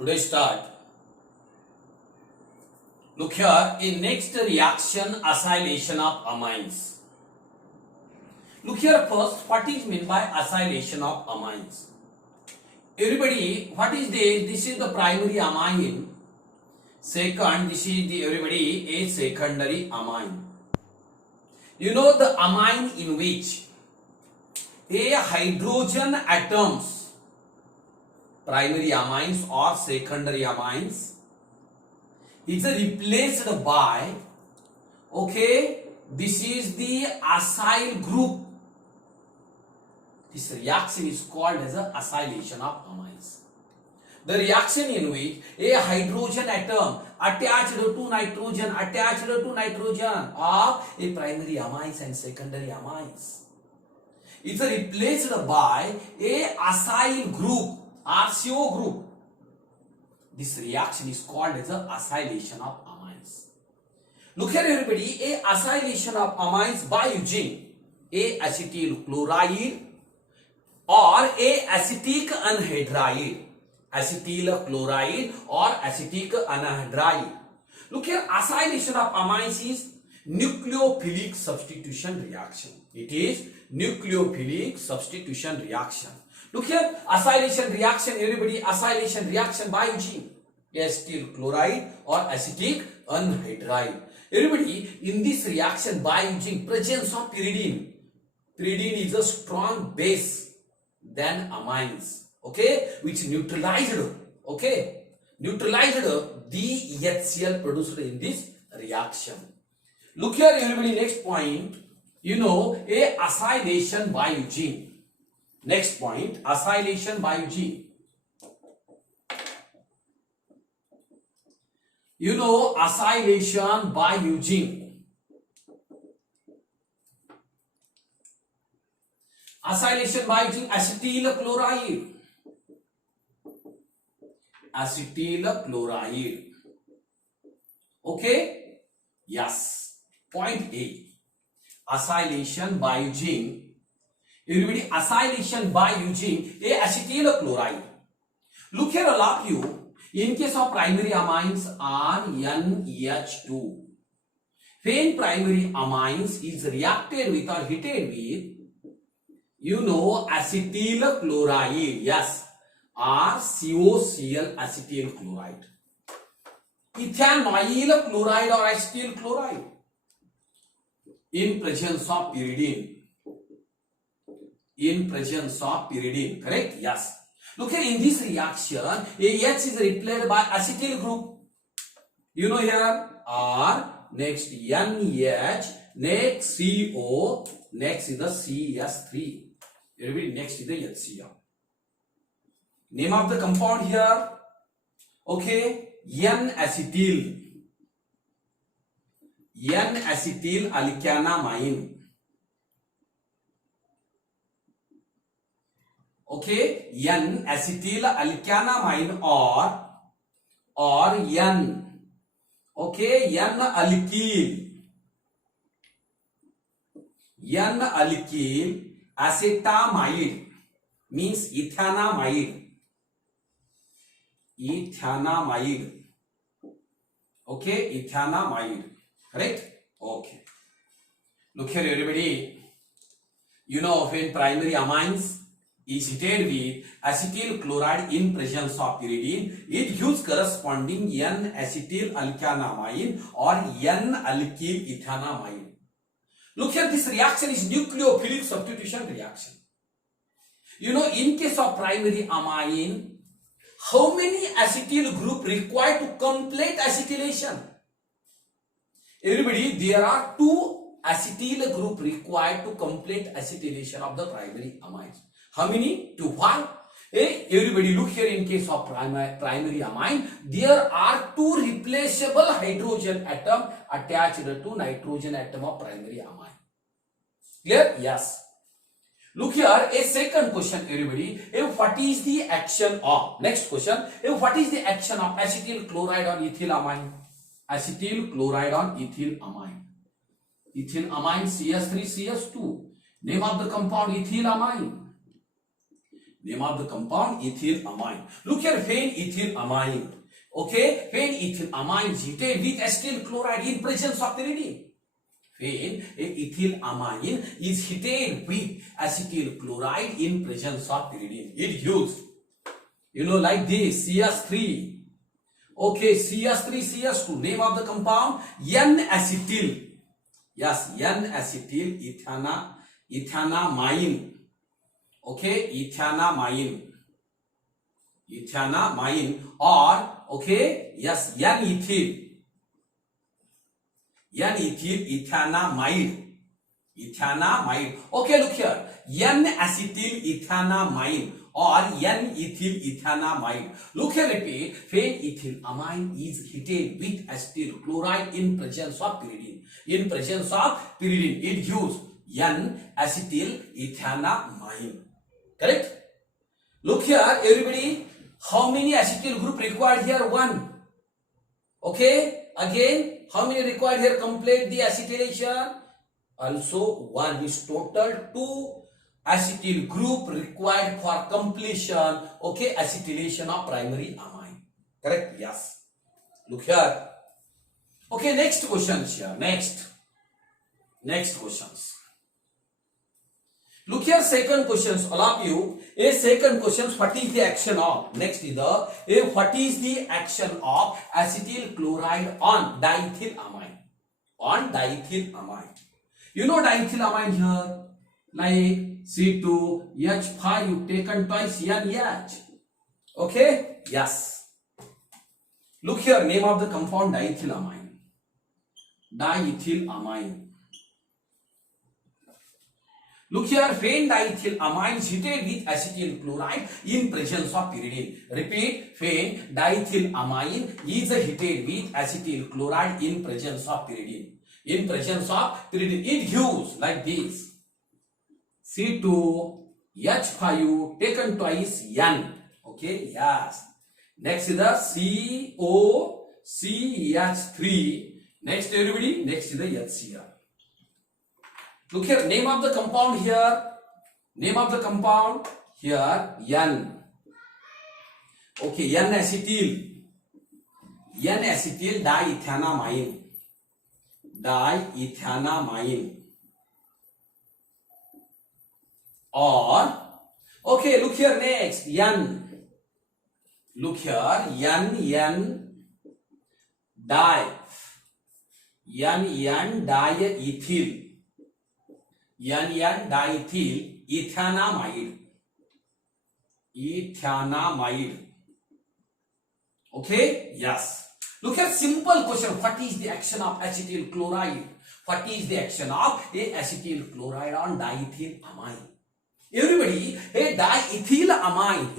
Today start. Look here, in next reaction, acylation of amines. Look here first, what is meant by acylation of amines? Everybody, what is this is the primary amine. Second, this is the everybody a secondary amine. You know the amine in which a hydrogen atoms, primary amines or secondary amines, is replaced by, okay, this is the acyl group. This reaction is called as a acylation of amines. The reaction in which a hydrogen atom attached to nitrogen of a primary amines and secondary amines is replaced by a acyl group, RCO group. This reaction is called as a acylation of amines. Look here everybody, a acylation of amines by using a acetyl chloride or a acetic anhydride. Acetyl chloride or acetic anhydride. Look here, acylation of amines is nucleophilic substitution reaction. It is nucleophilic substitution reaction. Look here, acylation reaction, everybody, acylation reaction by using acetyl chloride or acetic anhydride. Everybody, in this reaction by using presence of pyridine. Pyridine is a strong base than amines, okay, which neutralized the HCl produced in this reaction. Look here everybody, next point, you know, a acylation by using. Next point, acylation by using. You know, acylation by using. Acylation by using acetyl chloride. Acetyl chloride. Okay? Yes. Point A. Acylation by using. Everybody, acylation by using a acetyl chloride. Look here all of you. In case of primary amines are NH2. When primary amines is reacted with or heated with, you know, acetyl chloride, yes, or COCl acetyl chloride. Ethanoyl chloride or acetyl chloride in presence of pyridine. In presence of pyridine, correct? Yes. Look here, in this reaction, AH is replaced by acetyl group. You know here, R, next NH, next CO, next is the CS3. Everybody, next is the HCl. Name of the compound here, okay, N-acetyl. N-acetyl alkanamine. Okay, N-acetyl alkanamine or N. Okay, N-alkyl. N-alkyl acetamide means ethanamide. Ethanamide. Okay, ethanamide. Correct? Okay. Look here, everybody. You know, when primary amines is heated with acetyl chloride in presence of pyridine, it gives corresponding N-acetyl alkanamine or N-alkyl ethanamide. Look here, this reaction is nucleophilic substitution reaction. You know, in case of primary amine, how many acetyl group required to complete acetylation? Everybody, there are 2 acetyl group required to complete acetylation of the primary amines. How many? 2. Why? Everybody, look here, in case of primary amine, there are 2 replaceable hydrogen atom attached to nitrogen atom of primary amine. Clear? Yes. Look here, a second question, everybody. What is the action of, next question, what is the action of acetyl chloride on ethylamine? Acetyl chloride on ethylamine. Ethylamine CS3, CS2. Name of the compound ethylamine. Name of the compound ethylamine. Look here, phenethylamine. Okay, phenethylamine is heated with acetyl chloride in presence of pyridine. Phenethylamine is heated with acetyl chloride in presence of pyridine. It gives, like this, CS3. Okay, CS3, CS2. Name of the compound N-acetyl. Yes, N-acetyl ethanamine. Okay, ethanamine, or okay, yes, N-ethyl ethanamide. Okay, look here, N-acetyl ethanamine or N-ethyl ethanamide. Look here, repeat. Phenethylamine is heated with acetyl chloride in presence of pyridine. In presence of pyridine, it gives N-acetyl ethanamine. Correct? Look here, everybody. How many acetyl group required here? 1. Okay. Again, how many required here? Complete the acetylation. Also, 1 is total. 2 acetyl group required for completion. Okay, acetylation of primary amine. Correct? Yes. Look here. Okay, next questions here. Next questions. Look here, second questions, all of you. Second questions, what is the action of? Next is what is the action of acetyl chloride on diethylamine? On diethylamine. You know diethylamine here, like C2H5 taken twice NH. Okay? Yes. Look here, name of the compound diethylamine. Diethylamine. Look here, phenethylamine is heated with acetyl chloride in presence of pyridine. Repeat, phenethylamine is heated with acetyl chloride in presence of pyridine. In presence of pyridine, it gives like this. C2H5 taken twice N. Okay, yes. Next is the COCH3. Next, everybody, next is the HCl. Look here, name of the compound here. Name of the compound here, N. Okay, N-acetyl. N-acetyl diethanamine. Diethanamine. Or, okay, look here next, N. Look here, diethyl. N-diethyl ethanamide. Ethanamide. Okay? Yes. Look at simple question. What is the action of acetyl chloride? What is the action of acetyl chloride on diethylamine? Everybody, diethylamine,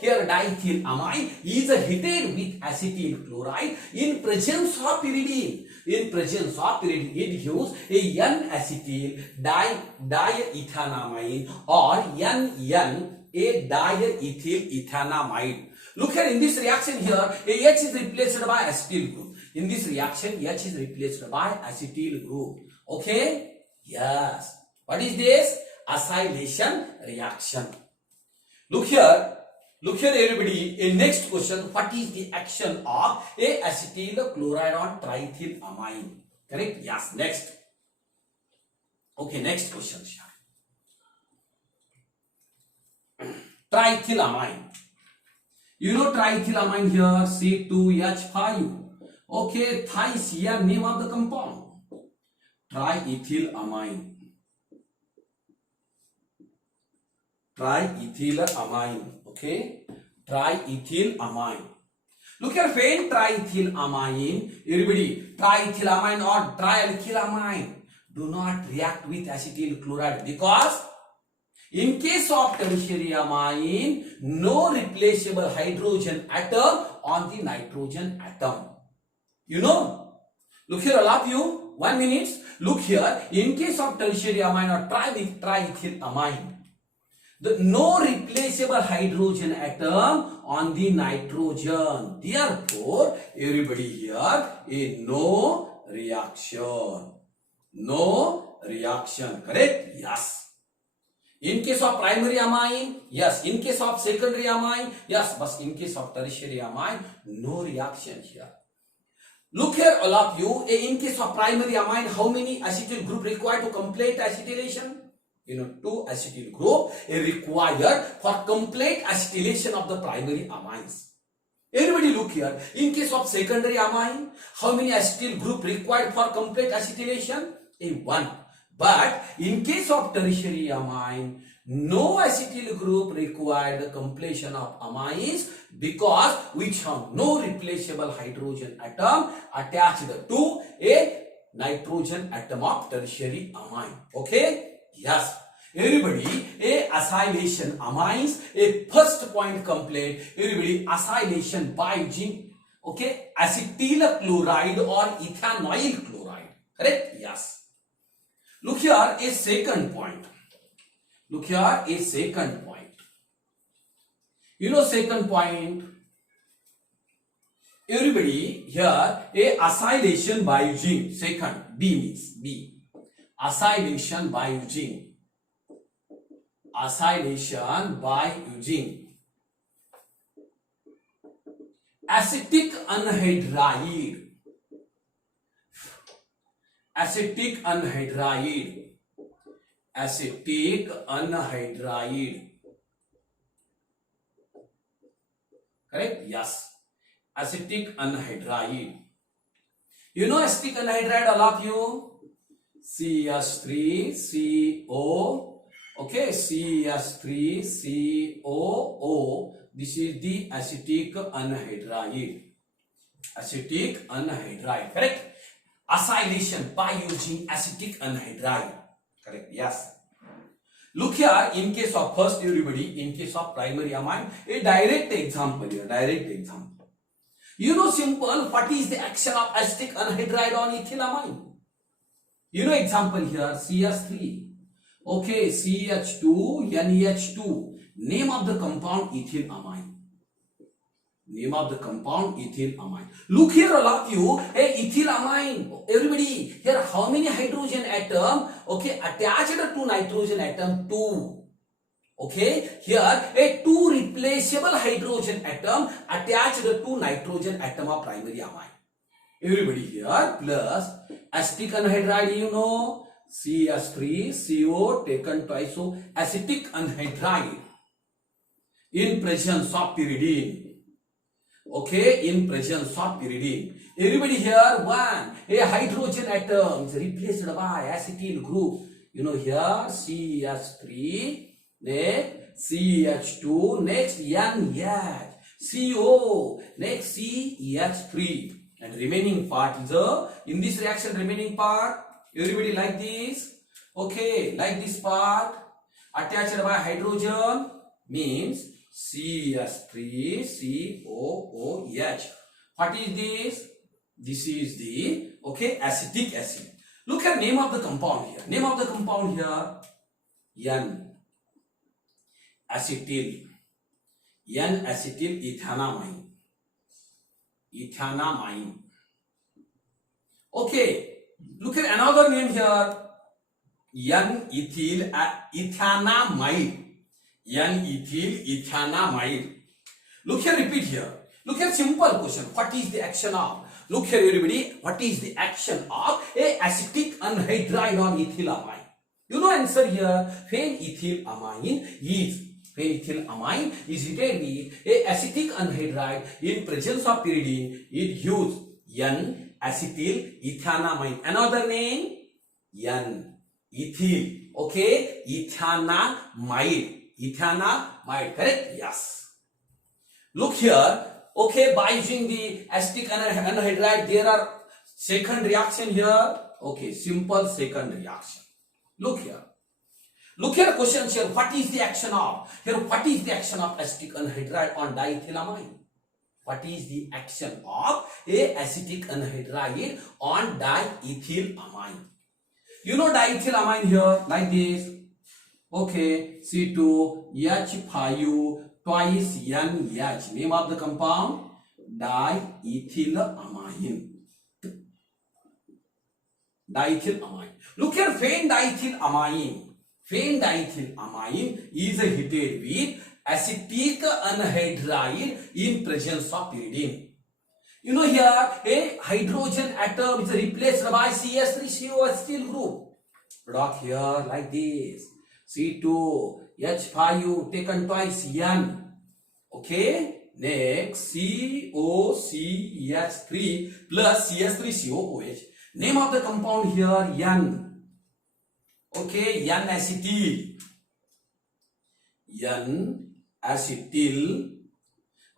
here diethylamine is heated with acetyl chloride in presence of pyridine. In presence of pyridine, it gives N-acetyl diethanamine or diethyl ethanamide. Look here, in this reaction here, H is replaced by acetyl group. In this reaction, H is replaced by acetyl group. Okay? Yes. What is this? Acylation reaction. Look here everybody, in next question, what is the action of acetyl chloride on triethylamine? Correct? Yes, next. Okay, next question. Triethylamine. Triethylamine here, C2H5. Okay, thrice here, name of the compound. Triethylamine. Triethylamine. Okay, triethylamine. Look here, phenethylamine. Everybody, triethylamine or trialkylamine do not react with acetyl chloride because in case of tertiary amine, no replaceable hydrogen atom on the nitrogen atom. Look here, all of you. 1 minute. Look here. In case of tertiary amine or triethylamine, no replaceable hydrogen atom on the nitrogen. Therefore, everybody here, no reaction. No reaction. Correct? Yes. In case of primary amine, yes. In case of secondary amine, yes. But in case of tertiary amine, no reaction here. Look here, all of you. In case of primary amine, how many acetyl group required to complete acetylation? 2 acetyl group is required for complete acetylation of the primary amines. Everybody look here. In case of secondary amine, how many acetyl group required for complete acetylation? 1. But in case of tertiary amine, no acetyl group required the completion of amines because which have no replaceable hydrogen atom attached to a nitrogen atom of tertiary amine. Okay? Yes. Everybody, a acylation amines, a first point complete. Everybody, acylation by using, okay, acetyl chloride or ethanoyl chloride. Correct? Yes. Look here, a second point. Look here, a second point. Second point. Everybody here, a acylation by using, second, B means B. Acylation by using. Acylation by using acetic anhydride. Acetic anhydride. Acetic anhydride. Correct? Yes. Acetic anhydride. Acetic anhydride, all of you? CH3CO. Okay, CH3COO. This is the acetic anhydride. Acetic anhydride. Correct? Acylation by using acetic anhydride. Correct? Yes. Look here, in case of first, everybody, in case of primary amine, a direct example here. Direct example. Simple, what is the action of acetic anhydride on ethylamine? Example here, CH3. Okay, CH2, NH2. Name of the compound ethylamine. Name of the compound ethylamine. Look here, all of you. Ethylamine. Everybody, here how many hydrogen atom? Okay, attached to nitrogen atom 2. Okay, here a 2 replaceable hydrogen atom attached to nitrogen atom of primary amine. Everybody here plus acetic anhydride, CH3CO taken twice, so acetic anhydride in presence of pyridine. Okay, in presence of pyridine. Everybody here, 1, a hydrogen atom is replaced by acetyl group. Here CH3, next CH2, next NH, CO, next CH3. And remaining part is in this reaction, remaining part, everybody like this. Okay, like this part, attached by hydrogen means CH3COOH. What is this? This is the, okay, acetic acid. Look at name of the compound here. Name of the compound here, N-acetyl. N-acetyl ethanamine. Ethanamine. Okay, look at another name here, N-ethyl ethanamide. N-ethyl ethanamide. Look here, repeat here. Look at simple question. What is the action of? Look here, everybody. What is the action of a acetic anhydride on ethylamine? Answer here. Phenethylamine is heated with a acetic anhydride in presence of pyridine. It gives N-acetyl ethanamine. Another name, N-ethyl. Okay, ethanamide. Ethanamide, correct? Yes. Look here. Okay, by using the acetic anhydride, there are second reaction here. Okay, simple second reaction. Look here. Look here, questions here. What is the action of? Here, what is the action of acetic anhydride on diethylamine? What is the action of a acetic anhydride on diethylamine? Diethylamine here, like this. Okay, C2H5 twice NH. Name of the compound, diethylamine. Diethylamine. Look here, phenethylamine. Phendiethylamine is heated with acetic anhydride in presence of pyridine. You know here a hydrogen atom is replaced by CH3CO acetyl group. Product here like this. C2H5 taken twice N. Okay. Next COCH3 plus CH3COOH. Name of the compound here N. Okay, N-acetyl. N-acetyl.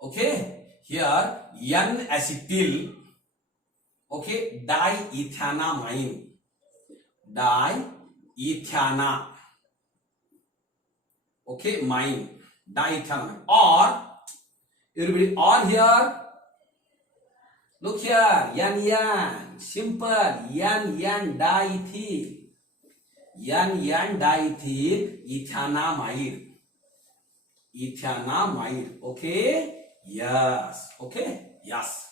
Okay, here N-acetyl. Okay, diethanamine. Diethana. Okay, mine. Diethanamine. Or, everybody, or here. Look here, N. Simple. N diethyl. N diethyl ethanamide. Ethanamide. Okay? Yes. Okay? Yes.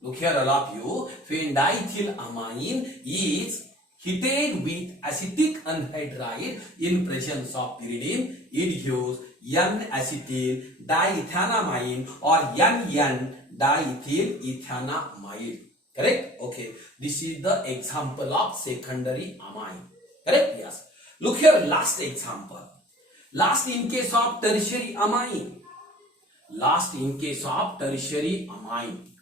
Look here, all of you. Phendiethylamine is heated with acetic anhydride in presence of pyridine. It gives N-acetyl diethanamine or N-diethyl ethanamide. Correct? Okay. This is the example of secondary amine. Correct? Yes. Look here, last example. Last in case of tertiary amine. Last in case of tertiary amine.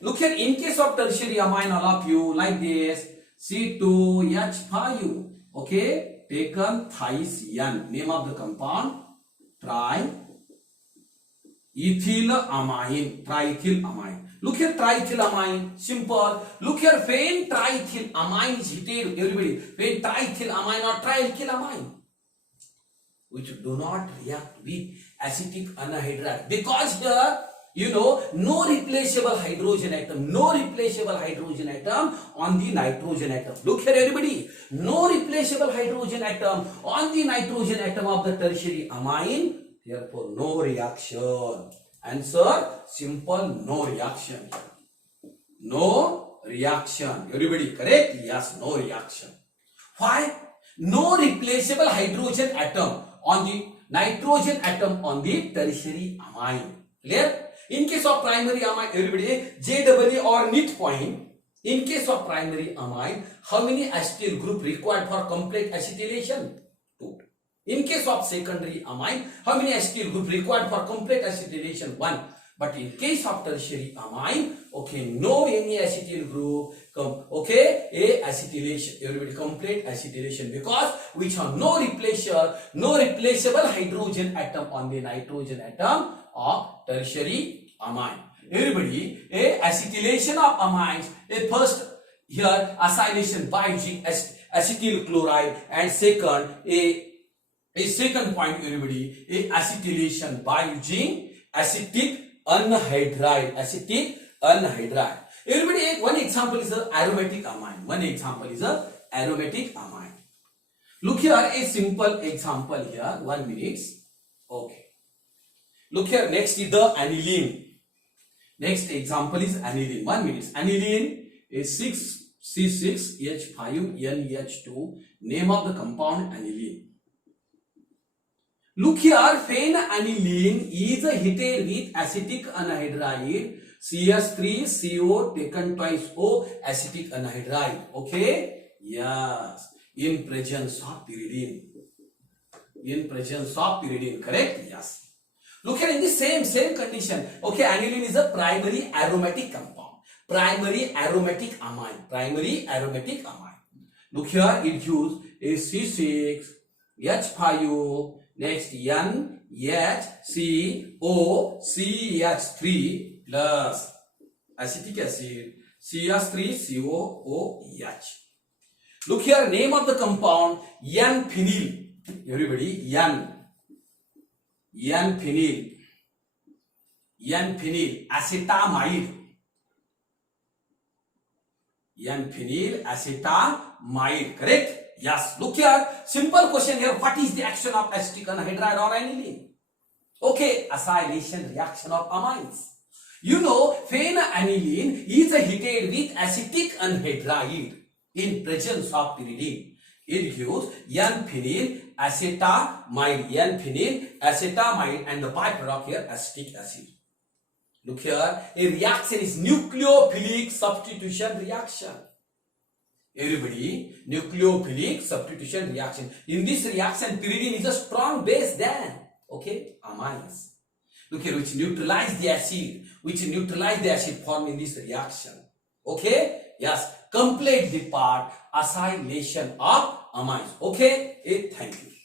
Look here, in case of tertiary amine, all of you, like this, C2H5. Okay, taken thrice N. Name of the compound, triethylamine. Triethylamine. Look here, triethylamine, simple. Look here, phentriethylamine is heated, everybody. Phentriethylamine or triethylamine, which do not react with acetic anhydride. Because here, you know, no replaceable hydrogen atom. No replaceable hydrogen atom on the nitrogen atom. Look here, everybody. No replaceable hydrogen atom on the nitrogen atom of the tertiary amine. Therefore, no reaction. Answer, simple, no reaction. No reaction. Everybody correct? Yes, no reaction. Why? No replaceable hydrogen atom on the nitrogen atom on the tertiary amine. Clear? In case of primary amine, everybody, JAA or knit point. In case of primary amine, how many acetyl group required for complete acetylation? 2. In case of secondary amine, how many acetyl group required for complete acetylation? 1. But in case of tertiary amine, okay, no any acetyl group come, okay, a acetylation, everybody complete acetylation, because which have no replaceable hydrogen atom on the nitrogen atom of tertiary amine. Everybody, a acetylation of amines, a first here acylation by using acetyl chloride, and second a second point, everybody, a acetylation by using acetic anhydride. Acetic anhydride. Everybody, one example is a aromatic amine. One example is a aromatic amine. Look here, a simple example here. 1 minute. Okay. Look here, next is the aniline. Next example is aniline. 1 minute. Aniline is 6C6H5NH2. Name of the compound aniline. Look here, phenaniline is heated with acetic anhydride, CH3CO taken twice O, acetic anhydride. Okay? Yes. In presence of pyridine. In presence of pyridine. Correct? Yes. Look here, in the same condition. Okay, aniline is a primary aromatic compound. Primary aromatic amine. Primary aromatic amine. Look here, it gives a C6H5. Next, NHCOCH3 plus acetic acid CH3COOH. Look here, name of the compound N-phenyl. Everybody, N-phenyl. N-phenyl acetamide. N-phenyl acetamide. Correct? Yes. Look here. Simple question here. What is the action of acetic anhydride or aniline? Okay. Acylation reaction of amines. You know, phenaniline is heated with acetic anhydride in presence of pyridine. It gives N-phenyl acetamide, and the byproduct here acetic acid. Look here, a reaction is nucleophilic substitution reaction. Everybody, nucleophilic substitution reaction. In this reaction, pyridine is a strong base than, okay, amines. Look here, which neutralize the acid formed in this reaction. Okay, yes, complete the part acylation of amines. Okay, thank you.